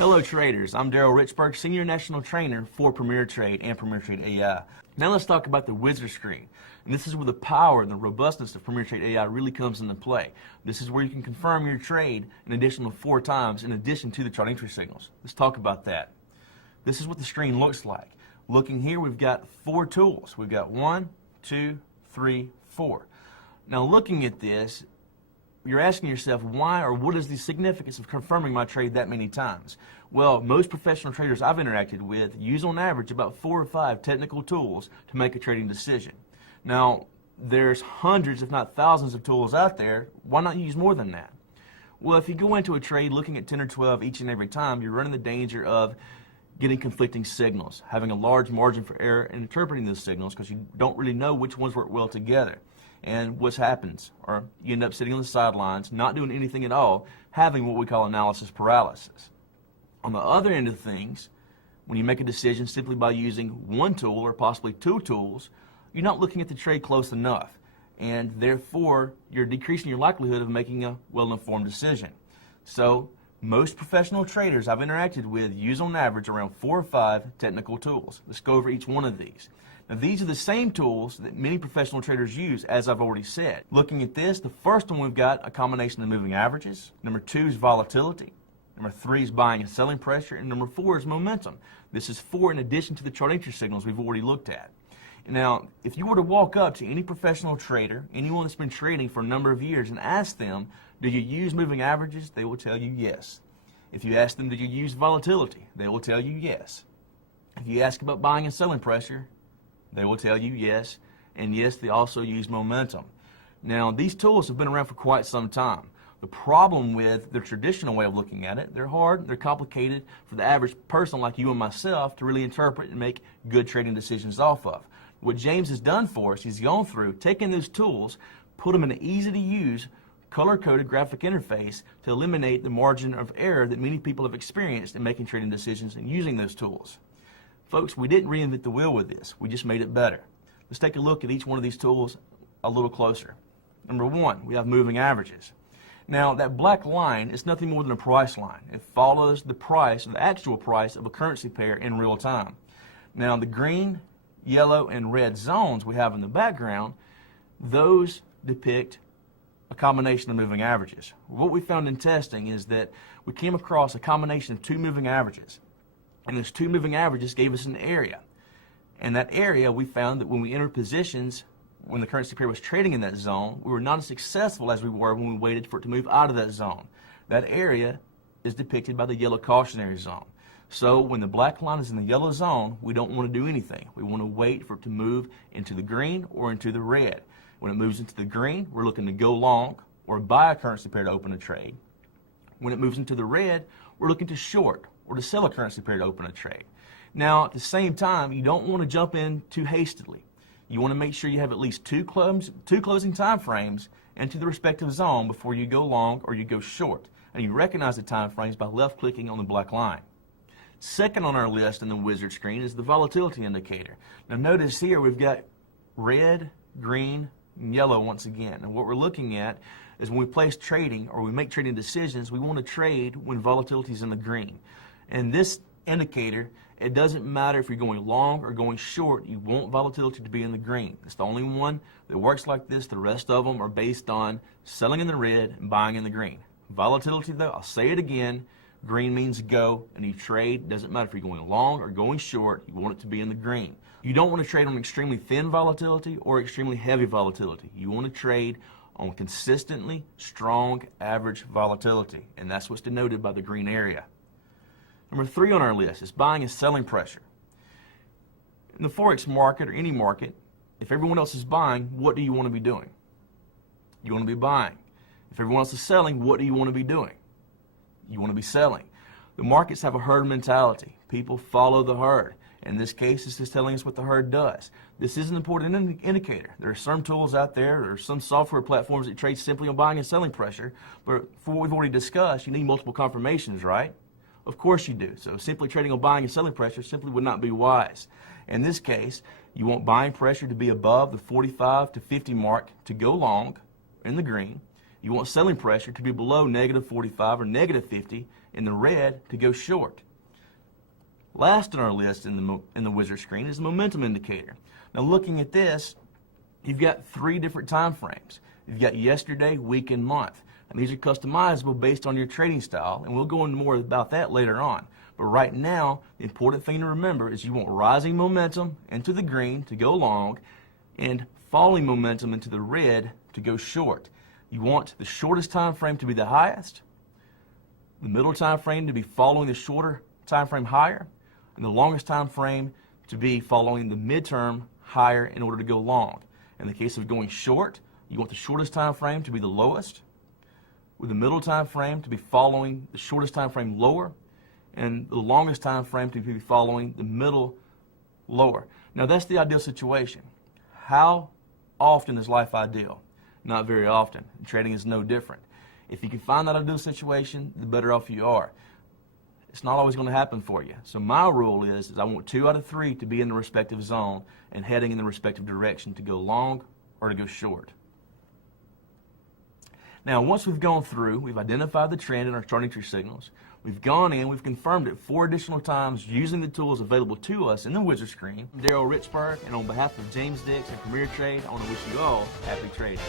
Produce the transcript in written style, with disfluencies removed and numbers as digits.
Hello traders, I'm Daryl Richburg, Senior National Trainer for PremiereTrade and PremiereTrade AI. Now let's talk about the wizard screen. And this is where the power and the robustness of PremiereTrade AI really comes into play. This is where you can confirm your trade an additional 4 times in addition to the chart entry signals. Let's talk about that. This is what the screen looks like. Looking here, we've got 4 tools. We've got 1, 2, 3, 4. Now looking at this, you're asking yourself why or what is the significance of confirming my trade that many times? Well, most professional traders I've interacted with use on average about 4 or 5 technical tools to make a trading decision. Now, there's hundreds if not thousands of tools out there. Why not use more than that? Well, if you go into a trade looking at 10 or 12 each and every time, you're running the danger of getting conflicting signals, having a large margin for error in interpreting those signals because you don't really know which ones work well together. And what happens, or you end up sitting on the sidelines, not doing anything at all, having what we call analysis paralysis. On the other end of things, when you make a decision simply by using one tool or possibly 2 tools, you're not looking at the trade close enough, and therefore you're decreasing your likelihood of making a well-informed decision. So most professional traders I've interacted with use on average around 4 or 5 technical tools. Let's go over each one of these. Now, these are the same tools that many professional traders use, as I've already said. Looking at this, the first one we've got a combination of moving averages. Number 2 is volatility. Number 3 is buying and selling pressure. And number 4 is momentum. This is 4 in addition to the chart entry signals we've already looked at. Now, if you were to walk up to any professional trader, anyone that's been trading for a number of years, and ask them, do you use moving averages? They will tell you yes. If you ask them, do you use volatility? They will tell you yes. If you ask about buying and selling pressure, they will tell you yes, and yes, they also use momentum. Now, these tools have been around for quite some time. The problem with the traditional way of looking at it, they're hard, they're complicated for the average person like you and myself to really interpret and make good trading decisions off of. What James has done for us, he's gone through, taken those tools, put them in an easy-to-use, color-coded graphic interface to eliminate the margin of error that many people have experienced in making trading decisions and using those tools. Folks, we didn't reinvent the wheel with this. We just made it better. Let's take a look at each one of these tools a little closer. Number 1, we have moving averages. Now, that black line is nothing more than a price line. It follows the price, the actual price of a currency pair in real time. Now, the green, yellow, and red zones we have in the background, those depict a combination of moving averages. What we found in testing is that we came across a combination of 2 moving averages. And those 2 moving averages gave us an area. And that area, we found that when we entered positions, when the currency pair was trading in that zone, we were not as successful as we were when we waited for it to move out of that zone. That area is depicted by the yellow cautionary zone. So when the black line is in the yellow zone, we don't want to do anything. We want to wait for it to move into the green or into the red. When it moves into the green, we're looking to go long or buy a currency pair to open a trade. When it moves into the red, we're looking to short or to sell a currency pair to open a trade. Now, at the same time, you don't want to jump in too hastily. You want to make sure you have at least two closing time frames into the respective zone before you go long or you go short. And you recognize the time frames by left-clicking on the black line. Second on our list in the wizard screen is the volatility indicator. Now, notice here we've got red, green, and yellow once again. And what we're looking at is when we place trading or we make trading decisions, we want to trade when volatility is in the green. And this indicator, it doesn't matter if you're going long or going short, you want volatility to be in the green. It's the only one that works like this. The rest of them are based on selling in the red and buying in the green. Volatility, though, I'll say it again, green means go, and you trade. Doesn't matter if you're going long or going short, you want it to be in the green. You don't want to trade on extremely thin volatility or extremely heavy volatility. You want to trade on consistently strong average volatility, and that's what's denoted by the green area. Number 3 on our list is buying and selling pressure. In the Forex market or any market, if everyone else is buying, what do you want to be doing? You want to be buying. If everyone else is selling, what do you want to be doing? You want to be selling. The markets have a herd mentality. People follow the herd. In this case, this is telling us what the herd does. This is an important indicator. There are some tools out there, or some software platforms that trade simply on buying and selling pressure, but for what we've already discussed, you need multiple confirmations, right? Of course you do. So simply trading on buying and selling pressure simply would not be wise. In this case, you want buying pressure to be above the 45 to 50 mark to go long in the green, You want selling pressure to be below negative 45 or negative 50 in the red to go short. Last on our list in the wizard screen is the momentum indicator. Now looking at this, you've got 3 different time frames. You've got yesterday, week, and month. And these are customizable based on your trading style, and we'll go into more about that later on. But right now, the important thing to remember is you want rising momentum into the green to go long and falling momentum into the red to go short. You want the shortest time frame to be the highest, the middle time frame to be following the shorter time frame higher, and the longest time frame to be following the midterm higher in order to go long. In the case of going short, you want the shortest time frame to be the lowest, with the middle time frame to be following the shortest time frame lower, and the longest time frame to be following the middle lower. Now that's the ideal situation. How often is life ideal? Not very often. Trading is no different. If you can find that ideal situation, the better off you are. It's not always going to happen for you. So my rule is I want 2 out of 3 to be in the respective zone and heading in the respective direction to go long or to go short. Now, once we've gone through, we've identified the trend in our charting tree signals, we've gone in, we've confirmed it 4 additional times using the tools available to us in the wizard screen. I'm Daryl Richburg, and on behalf of James Dix and PremiereTrade, I want to wish you all happy trading.